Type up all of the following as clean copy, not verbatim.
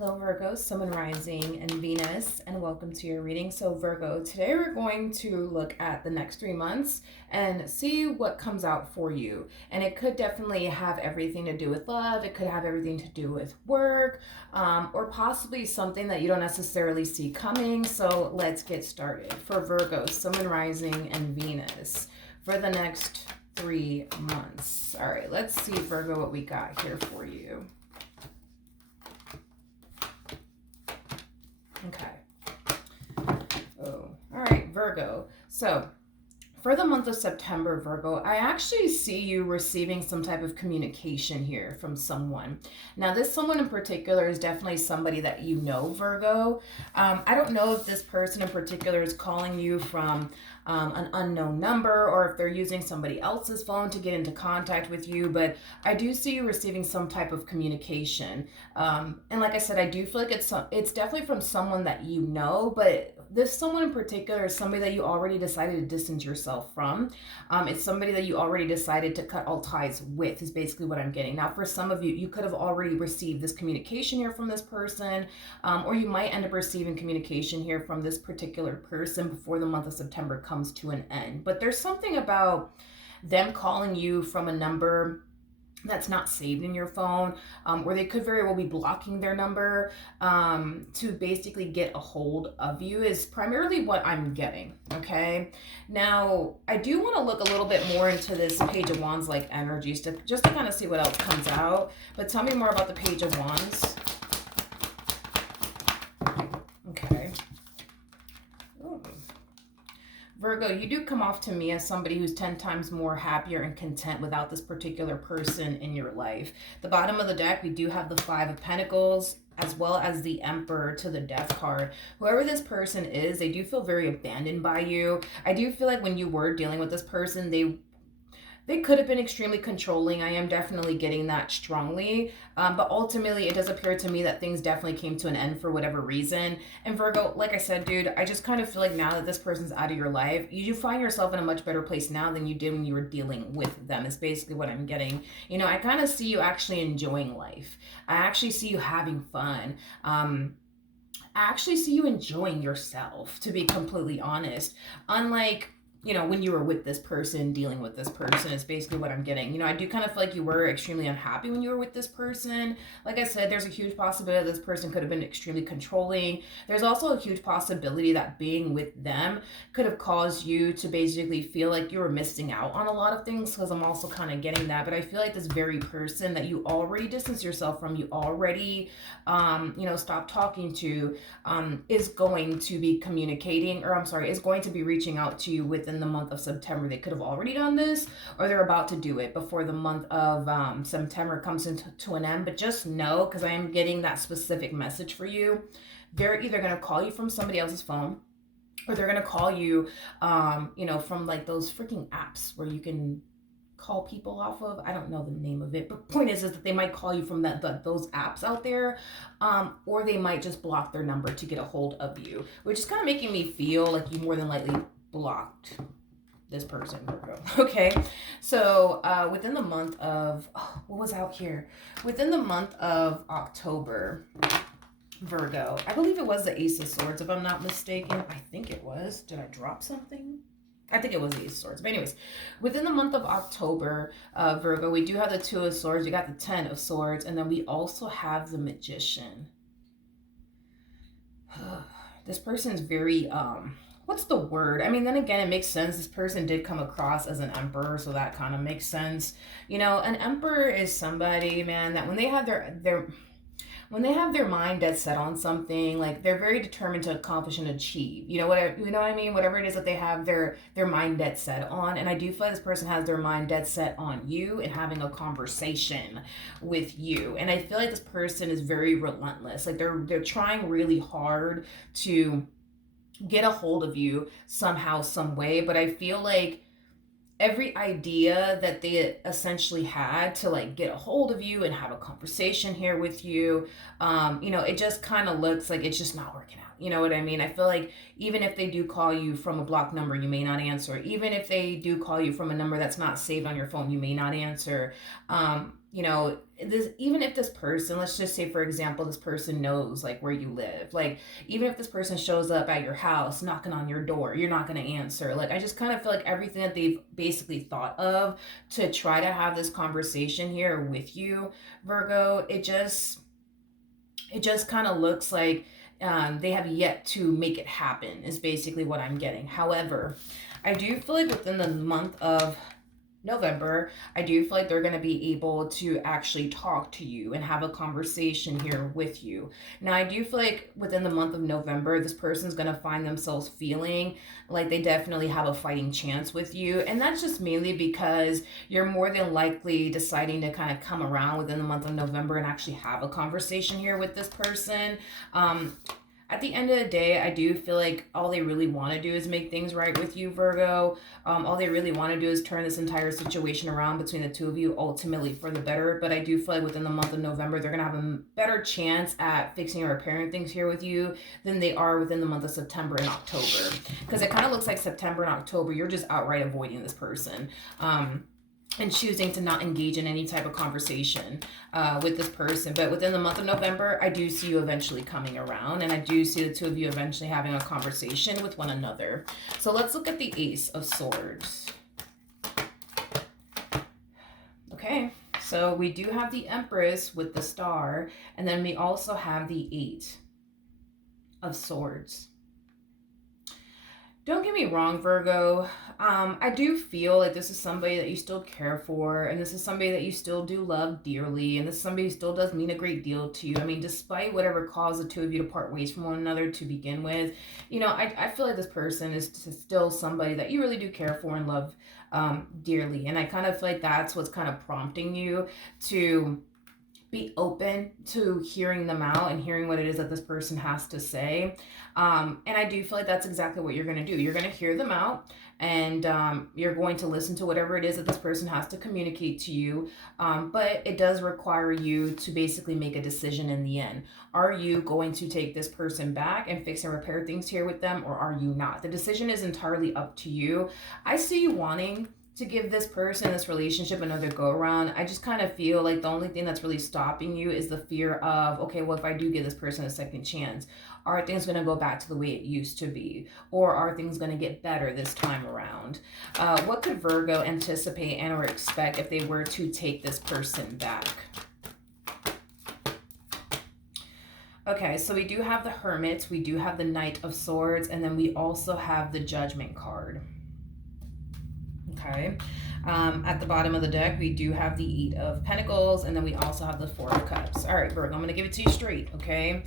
Hello Virgo, Sun and Rising and Venus, and welcome to your reading. So Virgo, today we're going to look at the next 3 months and see what comes out for you. And it could definitely have everything to do with love, it could have everything to do with work, or possibly something that you don't necessarily see coming. So let's get started. For Virgo, Sun and Rising and Venus for the next 3 months. All right, let's see, Virgo, what we got here for you. Okay. Oh, all right, Virgo. So for the month of September, Virgo, I actually see you receiving some type of communication here from someone. Now, this someone in particular is definitely somebody that you know, Virgo. I don't know if this person in particular is calling you from an unknown number or if they're using somebody else's phone to get into contact with you, but I do see you receiving some type of communication. And like I said, I do feel like it's definitely from someone that you know, but this someone in particular is somebody that you already decided to distance yourself from. It's somebody that you already decided to cut all ties with, is basically what I'm getting. Now, for some of you, you could have already received this communication here from this person, or you might end up receiving communication here from this particular person before the month of September comes to an end. But there's something about them calling you from a number that's not saved in your phone, or they could very well be blocking their number to basically get a hold of you, is primarily what I'm getting. Okay, now I do want to look a little bit more into this Page of Wands like energies just to kind of see what else comes out, but tell me more about the Page of Wands. Okay. Ooh. Virgo, you do come off to me as somebody who's 10 times more happier and content without this particular person in your life. The bottom of the deck, we do have the Five of Pentacles as well as the Emperor to the Death card. Whoever this person is, they do feel very abandoned by you. I do feel like when you were dealing with this person, they could have been extremely controlling. I am definitely getting that strongly. But ultimately, it does appear to me that things definitely came to an end for whatever reason. And Virgo, like I said, dude, I just kind of feel like now that this person's out of your life, you do find yourself in a much better place now than you did when you were dealing with them, is basically what I'm getting. You know, I kind of see you actually enjoying life. I actually see you having fun. I actually see you enjoying yourself, to be completely honest. Unlike, you know, when you were with this person, dealing with this person, is basically what I'm getting. You know, I do kind of feel like you were extremely unhappy when you were with this person. Like I said, there's a huge possibility that this person could have been extremely controlling. There's also a huge possibility that being with them could have caused you to basically feel like you were missing out on a lot of things, because I'm also kind of getting that. But I feel like this very person that you already distanced yourself from, you already, you know, stopped talking to, is going to be communicating, or I'm sorry, is going to be reaching out to you within the month of September. They could have already done this, or they're about to do it before the month of September comes into an end. But just know, because I am getting that specific message for you, they're either going to call you from somebody else's phone, or they're going to call you, you know, from like those freaking apps where you can call people off of. I don't know the name of it, but point is that they might call you from those apps out there, or they might just block their number to get a hold of you, which is kind of making me feel like you more than likely blocked this person, Virgo. Okay, so within the month of, what was out here? Within the month of October, Virgo, I believe it was the Ace of Swords, if I'm not mistaken. I think it was. Did I drop something? I think it was the Ace of Swords. But anyways, within the month of October, Virgo, we do have the Two of Swords. You got the Ten of Swords. And then we also have the Magician. This person's very, what's the word? I mean, then again, it makes sense. This person did come across as an emperor, so that kind of makes sense. You know, an emperor is somebody, man, that when they have their mind dead set on something, like they're very determined to accomplish and achieve. You know what I mean? Whatever it is that they have their mind dead set on. And I do feel like this person has their mind dead set on you and having a conversation with you. And I feel like this person is very relentless. Like they're trying really hard to get a hold of you somehow, some way. But I feel like every idea that they essentially had to like get a hold of you and have a conversation here with you, you know, it just kind of looks like it's just not working out. You know what I mean? I feel like even if they do call you from a blocked number, you may not answer. Even if they do call you from a number that's not saved on your phone, you may not answer. You know, even if this person, let's just say for example, this person knows like where you live, like even if this person shows up at your house knocking on your door, you're not going to answer. Like I just kind of feel like everything that they've basically thought of to try to have this conversation here with you, Virgo, it just kind of looks like they have yet to make it happen is basically what I'm getting. However, I do feel like within the month of November, I do feel like they're going to be able to actually talk to you and have a conversation here with you. Now, I do feel like within the month of November, this person's going to find themselves feeling like they definitely have a fighting chance with you. And that's just mainly because you're more than likely deciding to kind of come around within the month of November and actually have a conversation here with this person. At the end of the day, I do feel like all they really want to do is make things right with you, Virgo. All they really want to do is turn this entire situation around between the two of you, ultimately for the better. But I do feel like within the month of November, they're going to have a better chance at fixing or repairing things here with you than they are within the month of September and October. Because it kind of looks like September and October, you're just outright avoiding this person. And choosing to not engage in any type of conversation with this person. But within the month of November, I do see you eventually coming around, and I do see the two of you eventually having a conversation with one another. So let's look at the Ace of Swords. Okay, so we do have the Empress with the star, and then we also have the Eight of Swords. Don't get me wrong, Virgo. I do feel like this is somebody that you still care for, and this is somebody that you still do love dearly, and this is somebody who still does mean a great deal to you. I mean, despite whatever caused the two of you to part ways from one another to begin with, you know, I feel like this person is still somebody that you really do care for and love dearly. And I kind of feel like that's what's kind of prompting you to be open to hearing them out and hearing what it is that this person has to say. And I do feel like that's exactly what you're going to do. You're going to hear them out, and you're going to listen to whatever it is that this person has to communicate to you. But it does require you to basically make a decision in the end. Are you going to take this person back and fix and repair things here with them, or are you not? The decision is entirely up to you. I see you wanting to give this person, this relationship, another go around. I just kind of feel like the only thing that's really stopping you is the fear of, okay, well, if I do give this person a second chance, are things going to go back to the way it used to be? Or are things going to get better this time around? What could Virgo anticipate and or expect if they were to take this person back? Okay, so we do have the Hermit, we do have the Knight of Swords, and then we also have the Judgment card. Okay, at the bottom of the deck, we do have the Eight of Pentacles, and then we also have the Four of Cups. All right, Virgo, I'm going to give it to you straight, okay?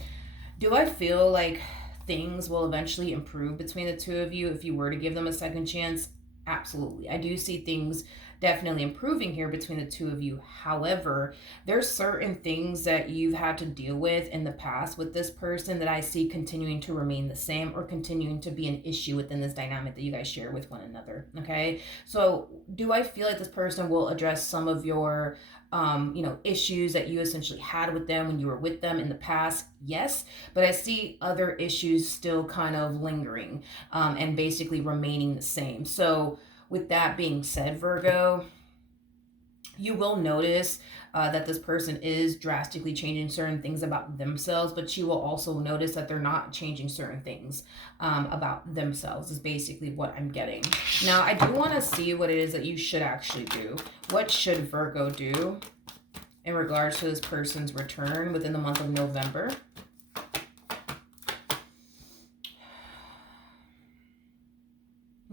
Do I feel like things will eventually improve between the two of you if you were to give them a second chance? Absolutely. I do see things definitely improving here between the two of you. However, there's certain things that you've had to deal with in the past with this person that I see continuing to remain the same or continuing to be an issue within this dynamic that you guys share with one another. Okay, so do I feel like this person will address some of your issues that you essentially had with them when you were with them in the past? Yes, but I see other issues still kind of lingering and basically remaining the same. So with that being said, Virgo, you will notice that this person is drastically changing certain things about themselves, but you will also notice that they're not changing certain things about themselves is basically what I'm getting. Now, I do want to see what it is that you should actually do. What should Virgo do in regards to this person's return within the month of November?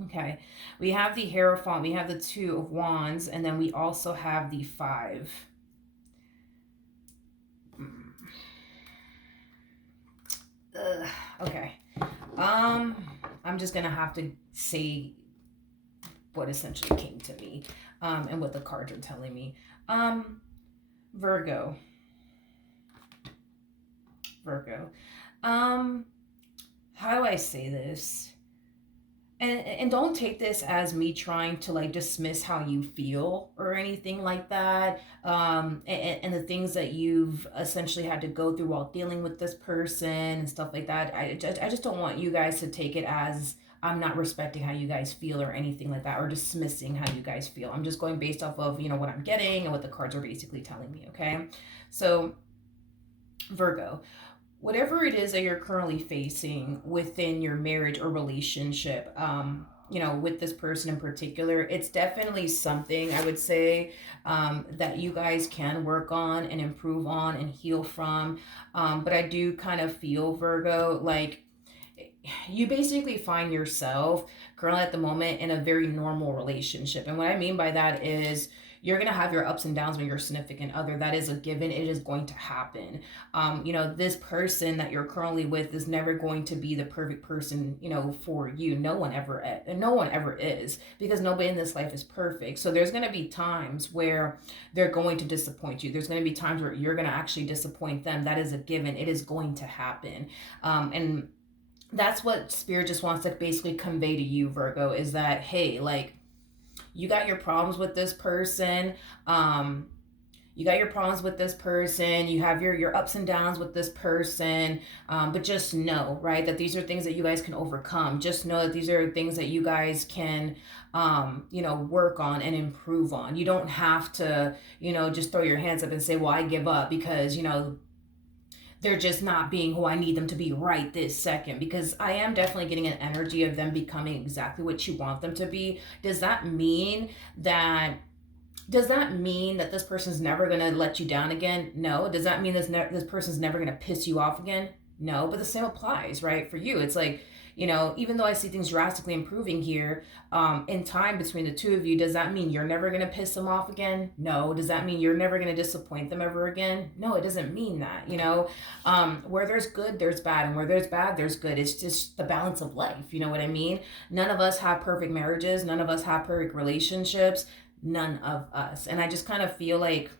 Okay, we have the Hierophant, we have the Two of Wands, and then we also have the Five. Okay, I'm just gonna have to say what essentially came to me, and what the cards are telling me. Virgo. How do I say this? And don't take this as me trying to like dismiss how you feel or anything like that, and the things that you've essentially had to go through while dealing with this person and stuff like that. I just don't want you guys to take it as I'm not respecting how you guys feel or anything like that, or dismissing how you guys feel. I'm just going based off of, what I'm getting and what the cards are basically telling me, okay? So, Virgo, whatever it is that you're currently facing within your marriage or relationship, with this person in particular, it's definitely something I would say that you guys can work on and improve on and heal from. But I do kind of feel, Virgo, like you basically find yourself currently at the moment in a very normal relationship. And what I mean by that is you're going to have your ups and downs with your significant other. That is a given. It is going to happen. This person that you're currently with is never going to be the perfect person, for you. No one ever is, because nobody in this life is perfect. So there's going to be times where they're going to disappoint you. There's going to be times where you're going to actually disappoint them. That is a given. It is going to happen. And that's what Spirit just wants to basically convey to you, Virgo, is that, hey, like, you got your problems with this person. You got your problems with this person. You have your ups and downs with this person. But just know, right, that these are things that you guys can overcome. Just know that these are things that you guys can, work on and improve on. You don't have to, just throw your hands up and say, well, I give up because, they're just not being who I need them to be right this second, because I am definitely getting an energy of them becoming exactly what you want them to be. Does that mean that this person's never going to let you down again? No. Does that mean this person's never going to piss you off again? No. But the same applies, right? For you, it's like, even though I see things drastically improving here, in time between the two of you, does that mean you're never going to piss them off again? No. Does that mean you're never going to disappoint them ever again? No, it doesn't mean that, where there's good, there's bad, and where there's bad, there's good. It's just the balance of life. You know what I mean? None of us have perfect marriages. None of us have perfect relationships. None of us. And I just kind of feel like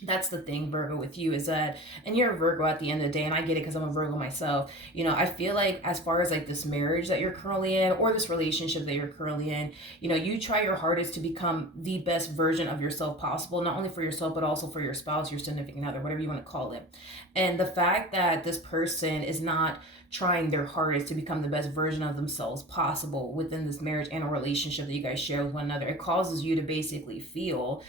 that's the thing, Virgo, with you, is that, and you're a Virgo at the end of the day, and I get it because I'm a Virgo myself. I feel like as far as like this marriage that you're currently in, or this relationship that you're currently in, you try your hardest to become the best version of yourself possible, not only for yourself, but also for your spouse, your significant other, whatever you want to call it. And the fact that this person is not trying their hardest to become the best version of themselves possible within this marriage and a relationship that you guys share with one another, it causes you to basically feel,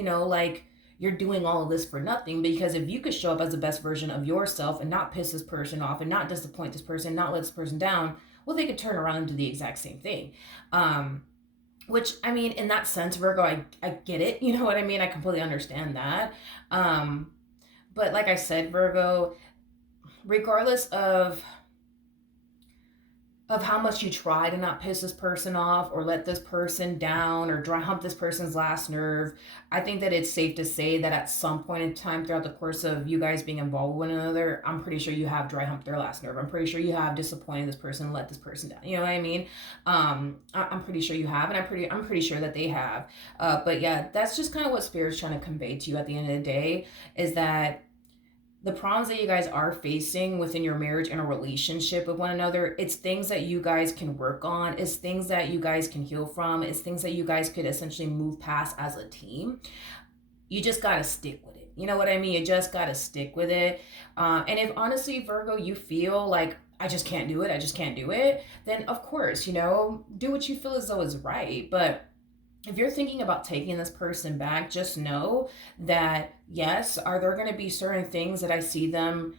like you're doing all of this for nothing. Because if you could show up as the best version of yourself and not piss this person off and not disappoint this person, not let this person down, well, they could turn around and do the exact same thing. Which, I mean, in that sense, Virgo, I get it. You know what I mean? I completely understand that. But like I said, Virgo, regardless of how much you try to not piss this person off or let this person down or dry hump this person's last nerve, I think that it's safe to say that at some point in time throughout the course of you guys being involved with one another, I'm pretty sure you have dry humped their last nerve. I'm pretty sure you have disappointed this person and let this person down. You know what I mean? I'm pretty sure you have, and I'm pretty sure that they have. But yeah, that's just kind of what Spirit's trying to convey to you at the end of the day, is that the problems that you guys are facing within your marriage and a relationship with one another, it's things that you guys can work on. It's things that you guys can heal from. It's things that you guys could essentially move past as a team. You just got to stick with it. You know what I mean? You just got to stick with it. And if honestly, Virgo, you feel like, I just can't do it, then of course, do what you feel as though is right. But if you're thinking about taking this person back, just know that, yes, are there going to be certain things that I see them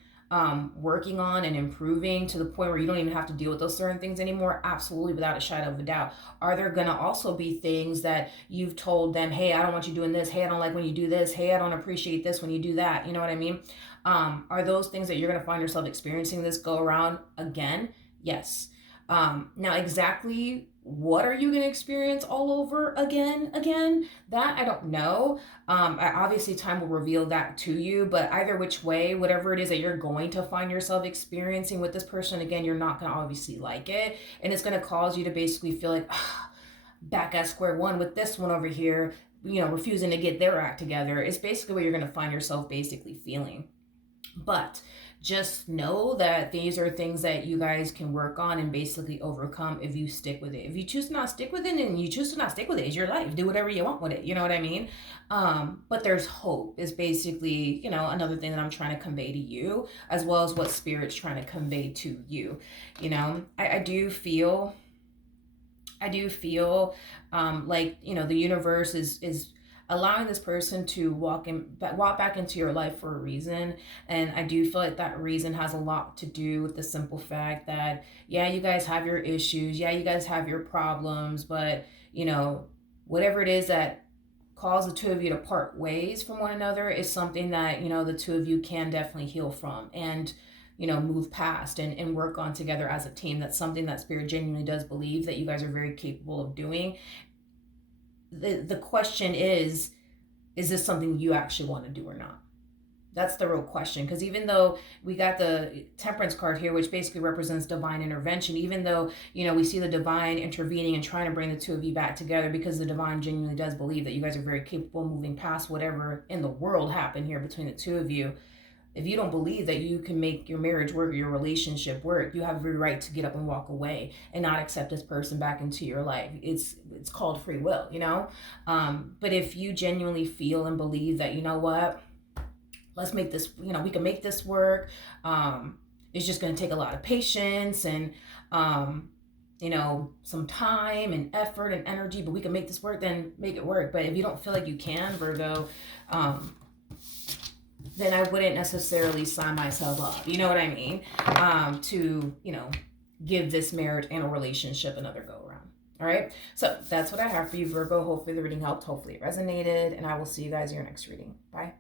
working on and improving to the point where you don't even have to deal with those certain things anymore? Absolutely, without a shadow of a doubt. Are there going to also be things that you've told them, hey, I don't want you doing this. Hey, I don't like when you do this. Hey, I don't appreciate this when you do that. You know what I mean? Are those things that you're going to find yourself experiencing this go around again? Yes. Now, exactly what are you going to experience all over again? That I don't know. Obviously, time will reveal that to you. But either which way, whatever it is that you're going to find yourself experiencing with this person again, you're not going to obviously like it. And it's going to cause you to basically feel like, back at square one with this one over here, refusing to get their act together. It's basically what you're going to find yourself basically feeling. But just know that these are things that you guys can work on and basically overcome if you stick with it. If you choose to not stick with it, and you choose to not stick with it, it's your life. Do whatever you want with it. You know what I mean? But there's hope is basically, another thing that I'm trying to convey to you, as well as what Spirit's trying to convey to you. I do feel like, the universe is allowing this person to walk back into your life for a reason. And I do feel like that reason has a lot to do with the simple fact that, yeah, you guys have your issues, yeah, you guys have your problems, but whatever it is that caused the two of you to part ways from one another is something that the two of you can definitely heal from, and move past and work on together as a team. That's something that Spirit genuinely does believe that you guys are very capable of doing. The question is this something you actually want to do or not? That's the real question. Because even though we got the Temperance card here, which basically represents divine intervention, even though we see the divine intervening and trying to bring the two of you back together, because the divine genuinely does believe that you guys are very capable of moving past whatever in the world happened here between the two of you. If you don't believe that you can make your marriage work or your relationship work, you have every right to get up and walk away and not accept this person back into your life. It's called free will, But if you genuinely feel and believe that, what, let's make this, we can make this work. It's just going to take a lot of patience and, some time and effort and energy, but we can make this work, then make it work. But if you don't feel like you can, Virgo, then I wouldn't necessarily sign myself up, you know what I mean, to, give this marriage and a relationship another go around. All right, so that's what I have for you, Virgo. Hopefully the reading helped, hopefully it resonated, and I will see you guys in your next reading. Bye.